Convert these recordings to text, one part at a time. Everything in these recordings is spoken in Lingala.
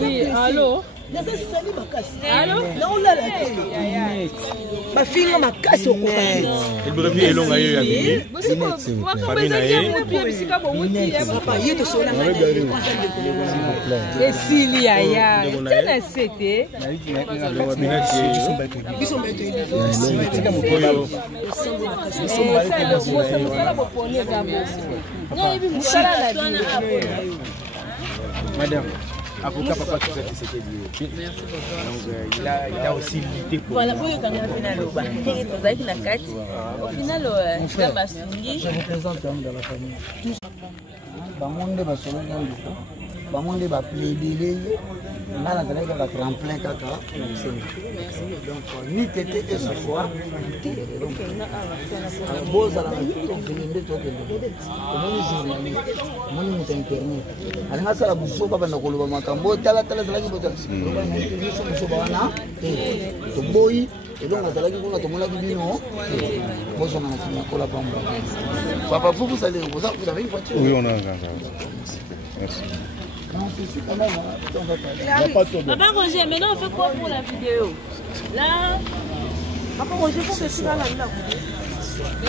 Oui, allô? Allô? Ma fille m'a cassé au coin. Le brevet est long à y aller. Madame, avocat papa tout ça qui s'était dit. Merci beaucoup. Donc il a aussi lutté pour. Voilà, pour quand on final au final je représente l'homme de la famille. Bamonde ba solo ngiko. Bamonde ba plaider nala daleka ba tremplin kaka. Donc ni tete et ce soir. Donc boza la ngende to kende. Komoni journaliste. Moni muta internet. Alanga sala busoka bana koloba makambo tala zala ki bota. Ba na interview so bana. To boy et donc on a dit qu'on a tout le monde dit non. Moi j'en ai un cola bamba. Papa vous allez vous avez une voiture? Oui, on a un gars. Merci. Papa Roger, maintenant on fait quoi pour la vidéo? Là, Papa Roger, faut que tu vas là.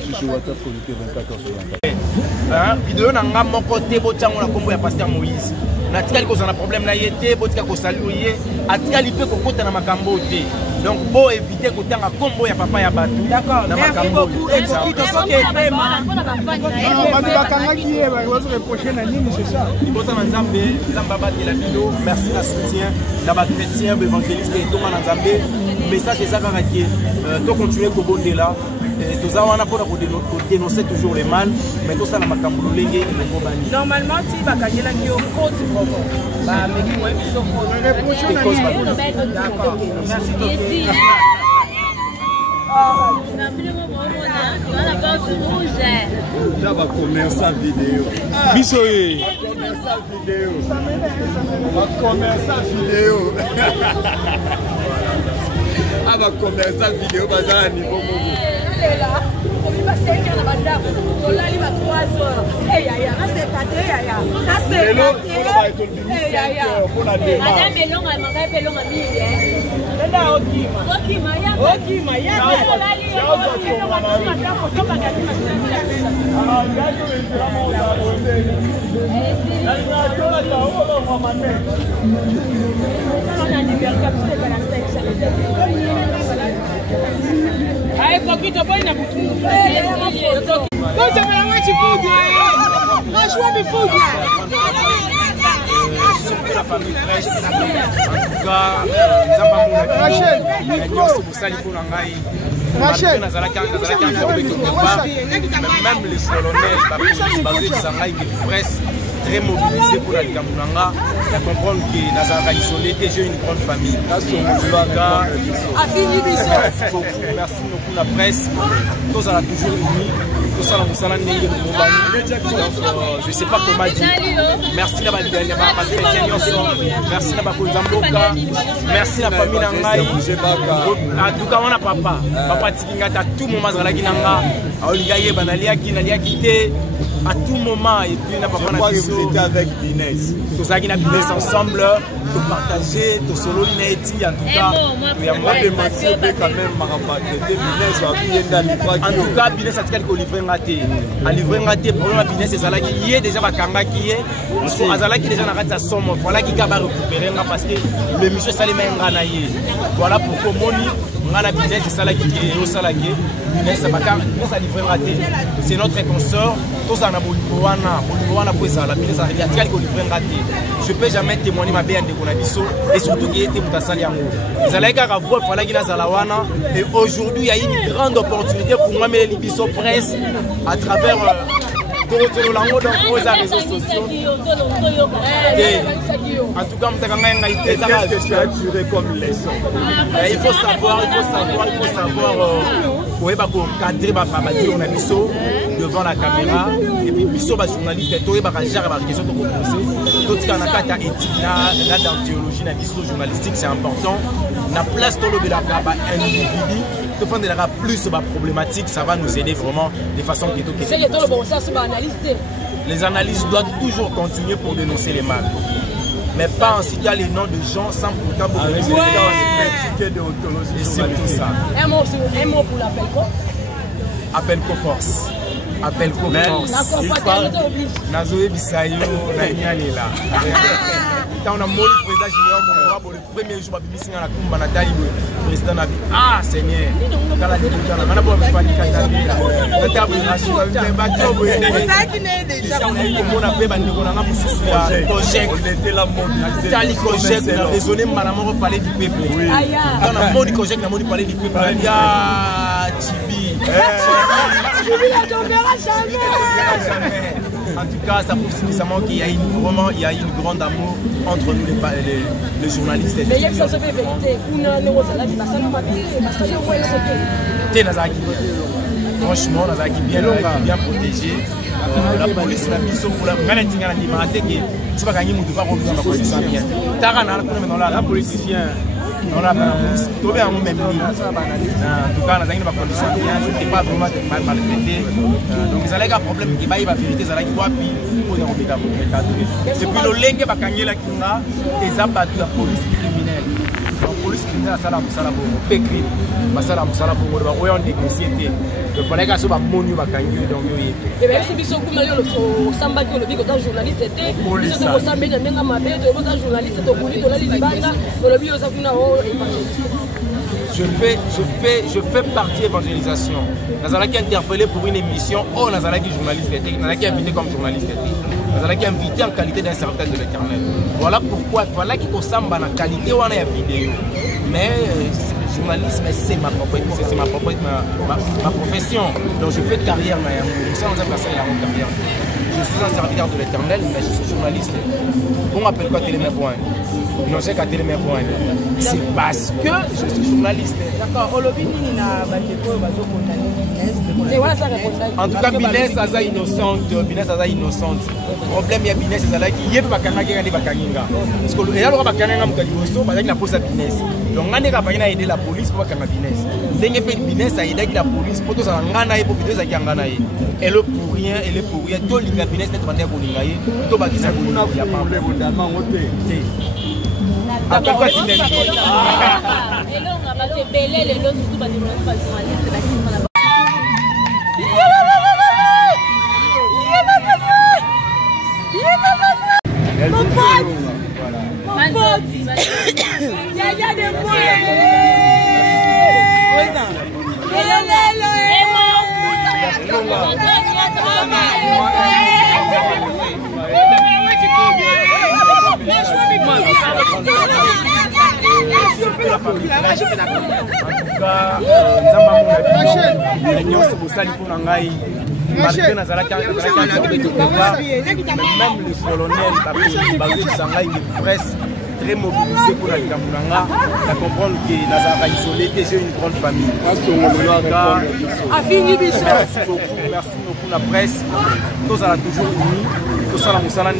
Je suis WhatsApp connecté 24 heures sur 24. Vidéo nanga mon côté botango na kombo ya pasteur Moïse. Na tikali ko na problème na yete botika ko saluer atikali pe ko kota na makambo te. Donc pour éviter ko tanga kombo ya papa ya batu. D'accord. Merci beaucoup. Et pour qui te soke vraiment. Non, ba kanga ki e ba wazo reprocher na nini c'est ça. Ibota na Nzambe, Nzamba ba de la vidéo. Merci la soutien na ba chrétien évangéliste et to na Nzambe. Message ezaka ki to continuer ko bonde là. Tous ça on a pour dénoncer toujours les mal, mais tout ça na makambo lenge et normalement si bakanyela ki au cause vraiment ba meki ouais biso cause d'accord merci beaucoup ça va commencer la vidéo bisoye on va commencer vidéo ah va commencer vidéo bazala niveau là, on va passer à la bande, on l'a libre 3 heures. Eh ya, c'est pas ya. C'est madame Melon a mangé pelon à midi hein. Là Okima ya. Ai coquito poi na butu. Cosa me la faccio fuga? Non ci vuoi fuga. Surtout la famille presse. En tout cas, Zamba Mouna. Rachel, micro. Rachel, même les colonels, presse très mobilisés pour la Camerounanga. Il faut comprendre que Nazara isolé déjà une grande famille. Merci beaucoup la presse. Tous à la toujours unis. Tous à la Moussala Neye de je ne sais pas comment dire. Merci à la merci à la merci à la famille Nangaï. En tout cas, on a papa. Papa Tikingata, à tout moment, à tout moment, et puis je crois que vous étiez avec Binès. Tous avec Binès ensemble, de partager, de solo l'inéti, en tout cas. Il y a moins de matière quand même, en tout cas, Binès a dit qu'il livre raté. À livrer raté, pour le Binès, c'est ça qui est déjà Bakanga qui est. Azala qui déjà n'a pas somme, voilà qui va récupérer parce que le monsieur Salima Nganaye. Voilà pourquoi Moni. C'est notre consort. Je ne peux jamais témoigner ma bien de et surtout qu'il était et aujourd'hui il y a une grande opportunité pour moi mais les presse à travers dans les réseaux sociaux. En tout cas, qu'est-ce que tu as tiré comme leçon? Il faut savoir on a biso devant la caméra et puis biso ba journaliste to ba gérer ba question to poser tout cas na kata éthique na dans théologie na biso journalistique c'est important na place to le la ba individu de prendre la plus ba problématique ça va nous aider vraiment de façon qui est c'est le bon ça c'est analyser Les analyses doivent toujours continuer pour dénoncer les mal. Mais pas en citant les noms de gens sans pourtant beaucoup de déontologie. Et c'est tout ça. Un mot pour l'appel quoi? Appel co-force. Appel co-force. La confortable t'oblige. Nazoé Bissayo, Naïniani là. Quand on a moli le président junior, le premier jour, je la Kumba Nathalie, le président Nabi. Ah Seigneur, quand la débutante, on a beau faire des candidatures. Quand tu as pris la chute, tu as battu au bout. C'est ça qui n'est déjà. On a fait un projet. Il était la mode. Tu as dit projet, on a raisonné, madame, on va parler du peuple. Quand on a modi projet, on a modi parler du peuple. Il y a Chibi. Chibi ne tombera jamais. En tout cas, ça prouve suffisamment qu'il y a une grande amour entre nous les journalistes. Mais il y a que ça se fait vérité. Franchement, on a bien protégé. La police n'a mis sur la la politicien. On a trouvé un même en tout cas, on a des conditions bien, c'était pas vraiment maltraité. Donc, ils avaient un problème qui va y avoir vérité, ils allaient voir, puis on a depuis le lingue, ils ont battu la police criminelle. La police criminelle, ça l'a pécrit. Ça l'a négocié. Il fallait que ça soit monu bakangi donc yoyi. Et bien c'est biso kuma yo le samba ki le biko ta journaliste était. Biso ko samba na menga mabe to ko ta journaliste to buli to la libanga to le bio za kuna o je fais partie évangélisation. Nazalaki interpellé pour une émission, oh Nazalaki journaliste était, Nazalaki invité comme journaliste était. Nazalaki invité en qualité d'un serviteur de l'Éternel. Voilà pourquoi voilà qui ko samba na qualité wana ya vidéo. Mais journalisme, c'est ma profession. Donc je fais carrière. Je suis un serviteur de l'Éternel, mais je suis journaliste. On m'appelle quoi Télémépoint? Non, j'ai qu'à Télémépoint. C'est parce que je suis journaliste. D'accord. En tout cas, Binès est innocente. Le problème, il y a Binès qui est pas Kananga. Parce que il y a le Kananga qui la pose à Binès. Donc, on a aidé la police pour Kananga Binès. Dès que Binès a aidé la police pour tout ça, on a aidé pour elle est pour rien, elle est pour rien. Tout le monde Binès n'est pas pour rien. Tout le monde qui s'est pour rien. Après quoi tu m'aimes? Et là, on a battu Belé, les autres, surtout, les journalistes. Mon pote! Mon pote! Il y a des moyens! Même le colonel qui presse très mobilisé pour la Kamuranga, à comprendre que Nazara isolé, que j'ai une grande famille. Merci beaucoup la presse. Nous allons toujours unis. Tout ça, nous allons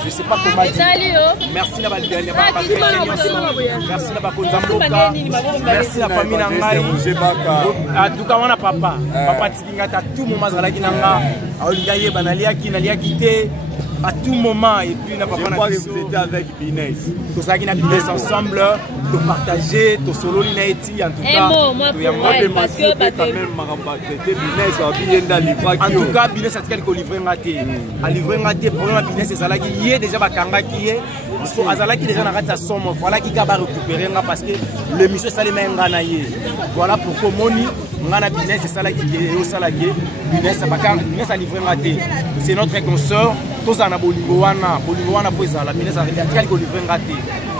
je ne sais pas comment dire. Merci la merci la famille Nangaï. En tout cas, on a papa. Papa Tikingata, à tout moment, à tout moment, et puis vous étiez avec Binès. Tout ça qui n'a Binès ensemble, de partager, de solo en tout cas. En tout cas, Binès a dit qu'il livrer raté. À livrer raté, le problème Binès, c'est ça qui est déjà Bakanga qui est. Parce que Azala qui déjà n'a sa somme, voilà qui va récupérer parce que le monsieur Salima Nganaye. Voilà pourquoi Moni, Ngana Binès, c'est ça qui est au salarié. Binès a livré raté. C'est notre consort. Tous en Bolivouana pour la Binès a livré raté.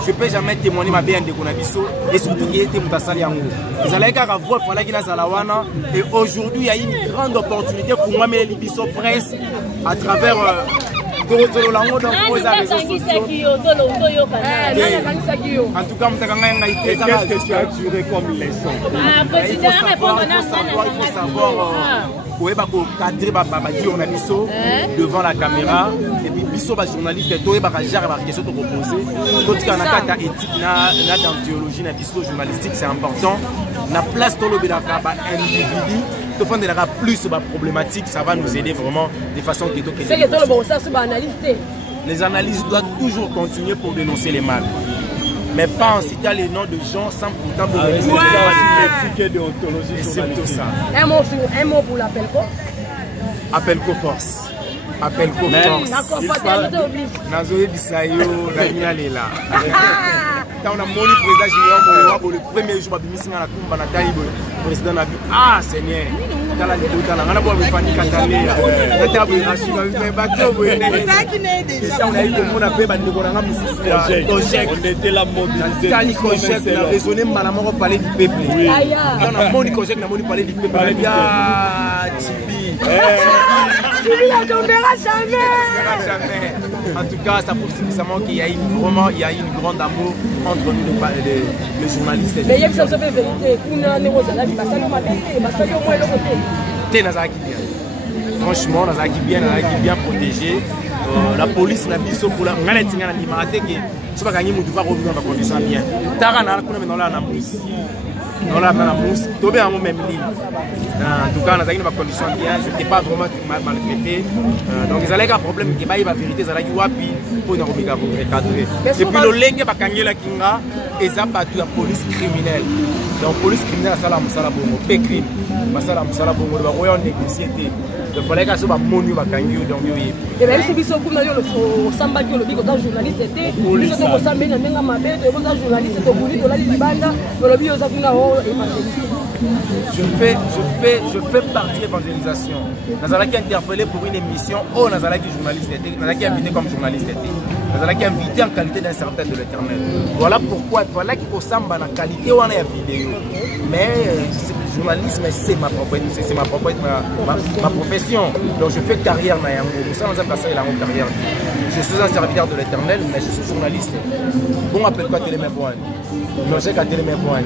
Je ne peux jamais témoigner ma bien de Konabiso et surtout qu'il était Moutasali en haut. Vous allez voir, il fallait qu'il y ait Zalawana. Et aujourd'hui, il y a une grande opportunité pour moi, mais l'Ibiso presse à travers. En tout cas, qu'est-ce que tu as tiré comme leçon? Il faut savoir on a biso devant la caméra et puis biso ba journaliste to ba genre ba question to proposer tout cas na kata éthique na déontologie na biso journalistique c'est important na place to lobelaka ba individu de plus problématique, ça va nous aider vraiment de façon que les analyses doivent toujours continuer pour dénoncer les mal. Mais pas en citant les noms de gens sans pourtant pour et c'est tout ça. Un mot pour l'appel quoi? Appel force. Appel force. Nazoé Bisayo, Daniel est là. Quand on a mon président pour le premier jour, je suis à la président a dit ah Seigneur, dans la vidéo, on a besoin de Fanny Katane, on était la mobilisée. On a raisonné, on a parlé du peuple. On a parlé du peuple. Tibi ne tombera jamais. En tout cas, ça prouve suffisamment qu'il y a une grande amour entre nous les journalistes. Mais il y a une vérité. Franchement, nous sommes bien protégés. La police n'a pas pour la je sais pas gagner mon devoir dans la condition bien. Tarana, on est dans la mousse. Dans la mousse, tout bien en même ligne. En tout cas, nous avons une condition bien. Je n'étais pas vraiment maltraité. Donc, ils avaient un problème qui est la vérité. Ils avaient pour nous recadrer. Et puis, le lingue va gagner la kinga et ça va la police criminelle. Donc, police criminelle, ça la moussala pour nous. Pécrime. Ça la moussala pour nous. Le royaume négocié. Il fallait que ce soit mon niveau gagner. Donc, et même si vous avez le samba qui est le journaliste, vous avez je fais partie de l'évangélisation. Nous avons interpellé pour une émission. Oh, nous avons journaliste, nous avons invité comme journaliste. Nous avons invité en qualité d'un serviteur de l'Éternel. Voilà pourquoi voilà qu'il faut samba la qualité on a une vidéo. Mais journalisme c'est ma profession. Donc je fais carrière dans Yango. Ça nous a passé la carrière. Je suis un serviteur de l'Éternel, mais je suis journaliste. Bon, appelle pas Télémépoine. Non, j'ai qu'à Télémépoine.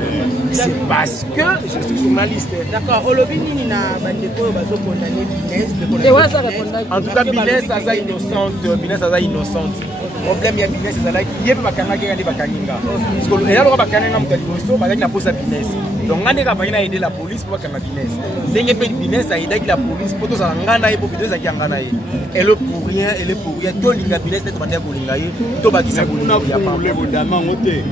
C'est parce que je suis journaliste. D'accord. Olobini na bandeko bazo condamner Binès. En tout cas, Binès a innocente. Binès a innocente. Le problème il y a Binès c'est là qui est pas kananga qui est pas kaninga. Parce que il y a le droit kananga mutaliboso, avec la pose à Binès. Donc on a pas aider la police pour kananga Binès. Dès que Binès a aidé la police pour tous ngana et pour Binès a ngana et elle pour rien, tout linga Binès est demandé pour linga et tout ba qui ça pour il y a pas le dama ngote.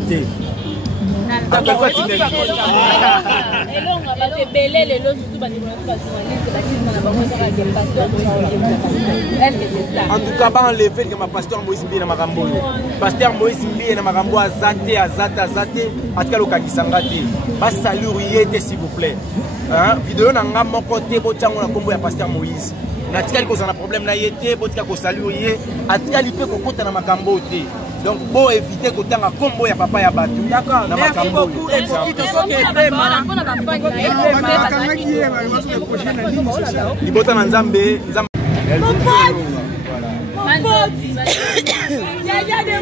En tout cas, pas enlever que ma pasteur Moïse Mbi na makambo. Pasteur Moïse Mbi na makambo azate. En tout cas, le kagisangate. Pas saluer s'il vous plaît. Hein? Vidéo na ngamo côté botango na kombo ya pasteur Moïse. Na tikali ko za na problème na yete, botika ko saluer, atikali pe ko kota na makambo te. Donc, pour éviter que tu aies un combo, il papa ya batou. D'accord, merci beaucoup. Et pour qui te soque il botte en Zambé. Mon pote! Mon pote! Il y a des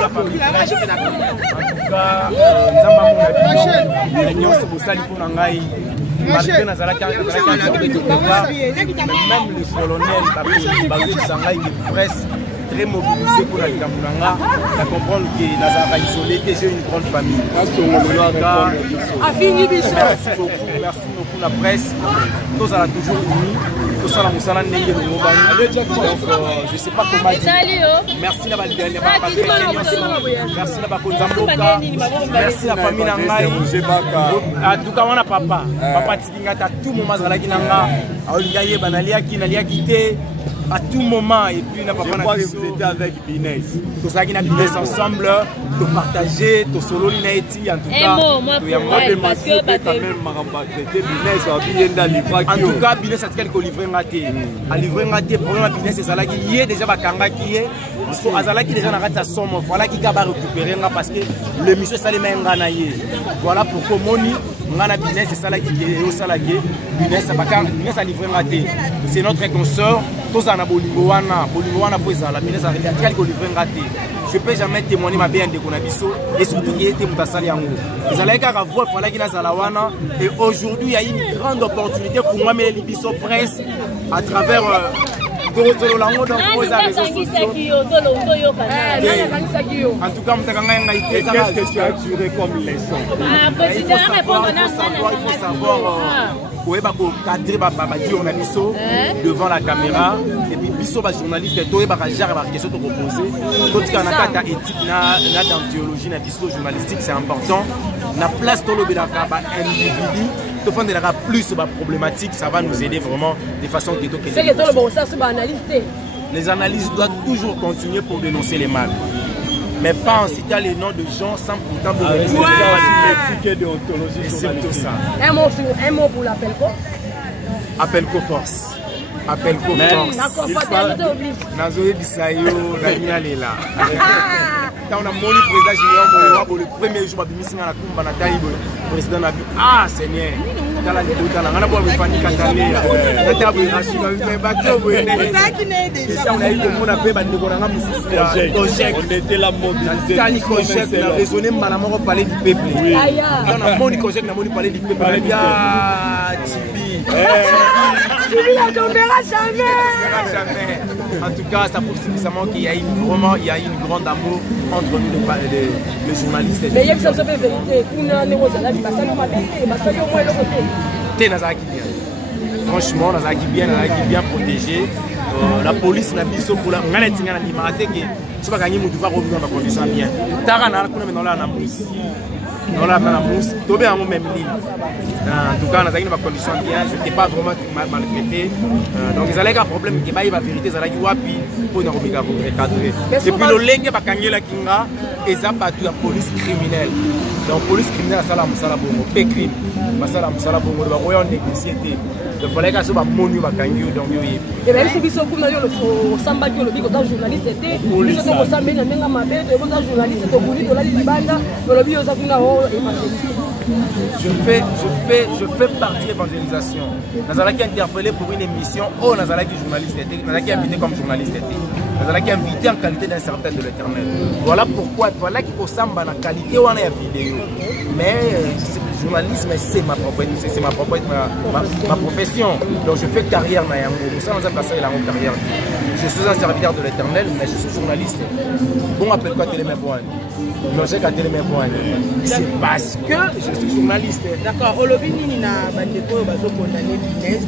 la famille. En tout cas, nous avons malgré même le colonel presse très mobilisé pour la Camerounanga, à comprendre que Nazara isolé, j'ai une grande famille. Merci beaucoup la presse. Nous allons toujours unis. Tout ça, nous allons donc je ne sais pas comment dire. Merci la Valdiane. Merci la Bakonzamboka. Merci la famille Nangaï. En tout cas, on a papa. Papa Tikingata, tout moment, Zalakinanga. Aoligaye, Banaliaki, Naliakité. À tout moment, et puis vous étiez avec Binès. Tout ça qui n'a Binès ensemble, de partager, de solo l'inaïti, en tout cas. Un mot, moi, parce que en tout cas, Binès a dit qu'il livre raté. A livré raté, problème Binès, c'est ça qui y est déjà Bakanga qui est. Parce que Azalaki déjà n'a pas somme, voilà qui va récupérer parce que le monsieur Salima Nganaye. Voilà pourquoi Moni, Ngana Binès, c'est ça qui est au salarié. Binès a livré raté. C'est notre consort. Je je peux jamais témoigner ma bien de Konabiso et surtout qu'il était Moutasali Yango. Vous allez qu'à voir Fala Gina Zalawana et aujourd'hui il y a une grande opportunité pour moi mais Libiso presse à travers Torotolo Lango dans les réseaux sociaux. En tout cas, qu'est-ce que tu as tiré comme leçon? Il faut savoir devant la caméra et puis biso ba journaliste to ba genre ba question to proposer to tika na kata éthique na dans théologie na biso journalistique c'est important na place to lobi la ba individu to fond de la plus ba problématique ça va nous aider vraiment de façon que to c'est que to le bon ça c'est ba analyse. Les analyses doivent toujours continuer pour dénoncer les mal. Mais pas en citant les noms de gens sans pourtant c'est surtout ça. Un mot pour l'appel quoi? Appel co-force. Appel co-force. Nazoé Bisayo, Daniel est là. Quand on a moni président Junior, le premier jour, je suis à la Kumba, président a dit ah Seigneur, dans la vidéo, on a beau Fanny Katane, on était là mobilisés. On a raisonné malamment au palais du peuple. On a moni Kojek, on a moni palais du peuple. Tibi ne tombera jamais. En tout cas, ça prouve suffisamment qu'il y a vraiment une grande amour entre nous les journalistes. Mais il y a une vérité. Franchement, on a bien protégé. La police n'a pas pour la je pas gagner mon devoir revenir dans condition bien. Tara na kuna dans la mousse. Dans la mousse, tout bien même ligne. En tout cas, on a gagné ma condition bien, je n'étais pas vraiment maltraité. Donc ils allaient un problème qui va la vérité ça la wapi pour nous recadrer. Depuis le lenge ba kangela kinga et ça pas la police criminelle. Donc police criminelle ça la musala bongo, crime. Masala musala bongo ba koyo négocier. Il fallait que ça soit monu ba kangio donc yo. Et même si biso kuna yo le samba ki le biko dans journaliste était, biso ko samba na menga mabe, to ko journaliste to buni to la libanda, le bio za kuna ho je fais partie d'évangélisation. Nous avons été interpellés pour une émission. Oh, nous avons été journalistes. Nous avons été invités comme journalistes. Nous avons été invités en qualité d'un serviteur de l'Éternel. Voilà pourquoi il fallait qu'il faut samba la qualité où on a une vidéo. Mais le journalisme, c'est ma profession. Donc je fais carrière dans Yango. Nous sommes en passé la carrière. Je suis un serviteur de l'Éternel, mais je suis journaliste. Bon, appelle quoi Télémépoine? C'est parce que je suis journaliste. D'accord. Olobini na bandeko bazo condamner Binès.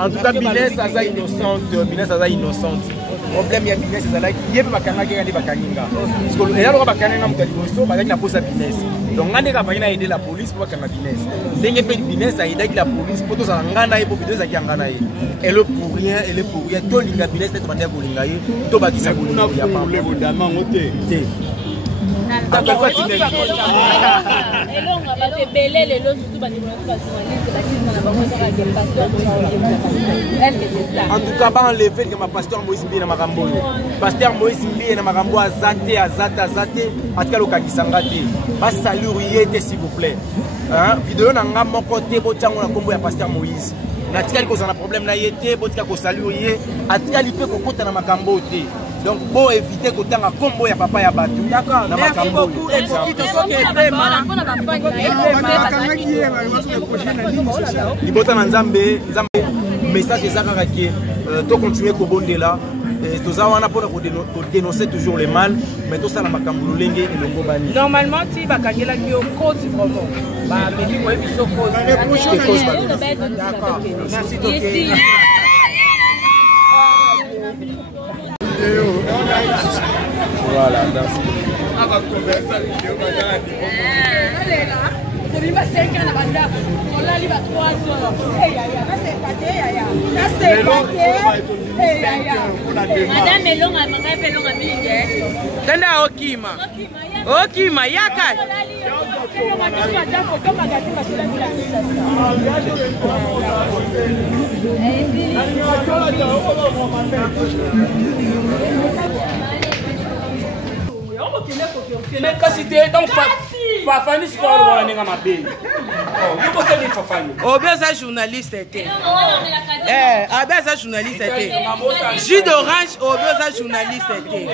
En tout cas, Binès ça innocente. Binès ça innocente. Problème ya Binès ça là qui est bakanga qui ngandi bakanginga. Parce que et alors bakanga mutaliboso bazaki na posa Binès. Donc ngande ka baina aider la police pour bakanga Binès. Ndenge pe Binès a aidé la police pour to za ngana et pour vidéo za ki ngana et elle pour rien to linga Binès te bandé ko linga ye to bakisa ko linga ya pa. D'accord, en tout cas, pas enlever que ma pasteur Moïse Mbi na makambo. Pasteur Moïse Mbi na makambo azate. En tout cas, le kagisangate. Pas saluer s'il vous plaît. Hein? Vidéo na nga moko te botango na kombo ya pasteur Moïse. Na tikali ko na problème na yete botika ko saluer. Atikali pe ko kota na makambo te. Donc, pour éviter que tu aies un combo ya papa ya batou. D'accord, merci beaucoup. Et pour qui te soque message ezaka ke to continuer ko bondela to za wana pour dénoncer toujours les mal mais to ça na makambo lenge et longo bani. Normalement tu va kangela ki cause vraiment. Ba meli ko biso cause. D'accord. Merci Toké. Voilà, merci. Madame Elonga, Madame Elonga mingi. Tenda Okima. Okima yaka. Mais quand c'était donc pas famille sport on est dans ma pays. Obesa journaliste était. Obesa journaliste était. Jus d'orange, Obesa journaliste était.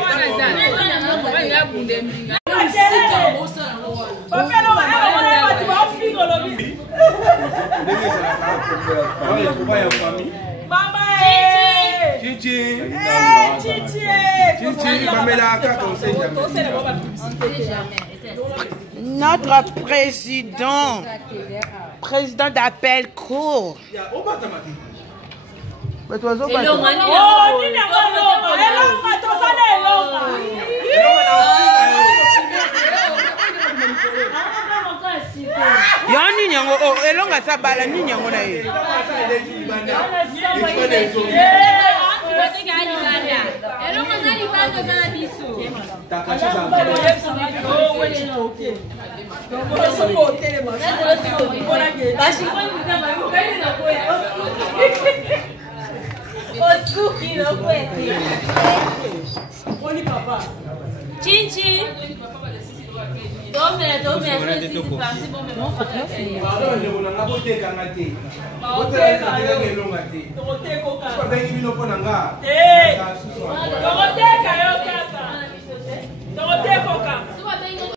Notre président d'appel court. Yani nyango elonga sabala ni nyango na ye. Chichi. Tome,